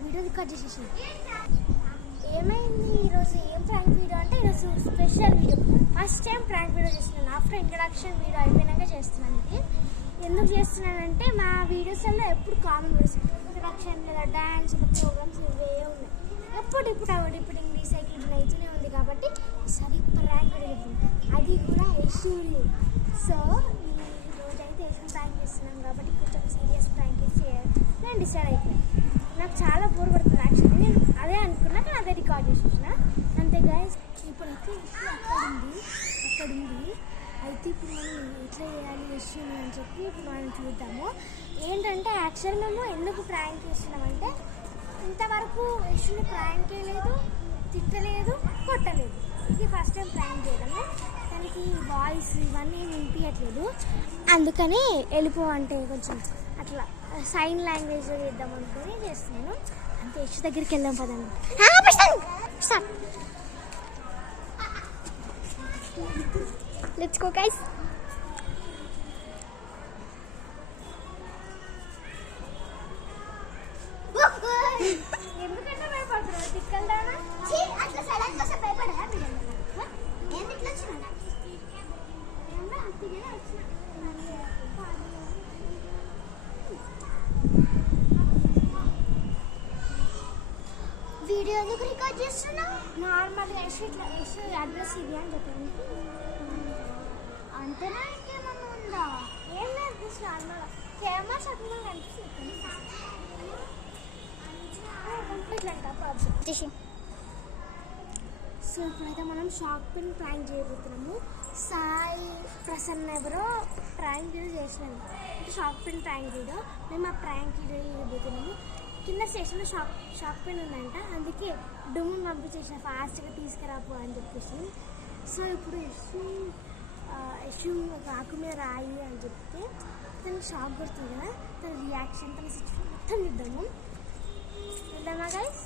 video record చేసేసి ఏమైంది ఈరోజు ఏం ప్రాంక్ వీడియో అంటే ఈరోజు special video first time prank video చేస్తున్నాను ఆఫ్టర్ ఇంట్రడక్షన్ వీడియో అయిపోయినాక చేస్తున్నాను ఇది ఎందుకు చేస్తున్నానంటే మా వీడియోస్లో ఎప్పుడు కామన్ వీడియోస్ ఇంట్రడక్షన్ లేదా డ్యాన్స్ ప్రోగ్రామ్స్ ఇవే ఉన్నాయి ఇప్పుడు డిప్యూటింగ్ రీసైక్లింగ్ అవుతూనే ఉంది కాబట్టి ఈసారి ప్రాంక్ వీడియో అది కూడా యశూరి సో ఈరోజైతే యశూరి ప్రాంక్ చేస్తున్నాం కాబట్టి కొంచెం సీరియస్ ప్రాంక్ చేసి నేను డిసైడ్ అయిపోయాను నాకు చాలా బోర్ పడుతుంది యాక్చువల్లీ నేను అదే అనుకున్నా కానీ అదే రికార్డ్ చేసేసిన అంతే గైస్ ఇప్పుడైతే అక్కడ ఉంది అయితే ఇప్పుడు మనం ఎట్లా చేయాలి యశూని అని చెప్పి ఇప్పుడు మనం చూద్దాము ఏంటంటే యాక్చువల్ మేము ఎందుకు ప్రాంక్ చేస్తున్నామంటే ఇంతవరకు యశూని ప్రాంక్ చేయలేదు తిట్టలేదు కొట్టలేదు ఇది ఫస్ట్ టైం ప్రాంక్ చేయడము దానికి వాయిస్ ఇవన్నీ వినిపించట్లేదు అందుకని వెళ్ళిపోవంటే కొంచెం అట్లా సైన్ లాంగ్వేజ్ చేద్దాం అనుకుని చేస్తున్నాను అంతే యశు దగ్గరికి వెళ్దాం పదండి లెట్స్ గో గైస్ ఎందుకంటే భయపడుతున్నారు తిక్కల్దానా అట్లా సడన్ గా భయపడా ఏంది ఇట్లా వచ్చినా వీడియో ఎందుకు రికార్డ్ చేస్తున్నావు నార్మల్గా యశు అడ్రస్ ఇది అని చెప్పండి అంతేనా ఇంకేమన్నా ఉందా ఏం లేదు నార్మల్గా కెమెరా సగం కనిపిస్తుంది సో ఇప్పుడైతే మనం షాక్ పిన్ ప్రాంక్ చేయబోతున్నాము సాయి ప్రసన్న ఎవరో ప్రాంక్ వీడియో చేసినాము అంటే షాక్ పిన్ ప్రాంక్ వీడియో మేము ఆ ప్రాంక్ వీడియో చేయబోతున్నాము కింద స్టేషన్లో షాక్ పిన్ ఉందంట అందుకే డుమ్మును పంపించేసిన ఫాస్ట్గా తీసుకురాపో అని చెప్పేసి సో ఇప్పుడు యశు ఆకు మీద రాయి అని చెప్తే తనకి షాక్ కొడుతుంది కదా తన రియాక్షన్ తన సిచ్యువేషన్ మొత్తం ఇద్దాము వెళ్దామా గైస్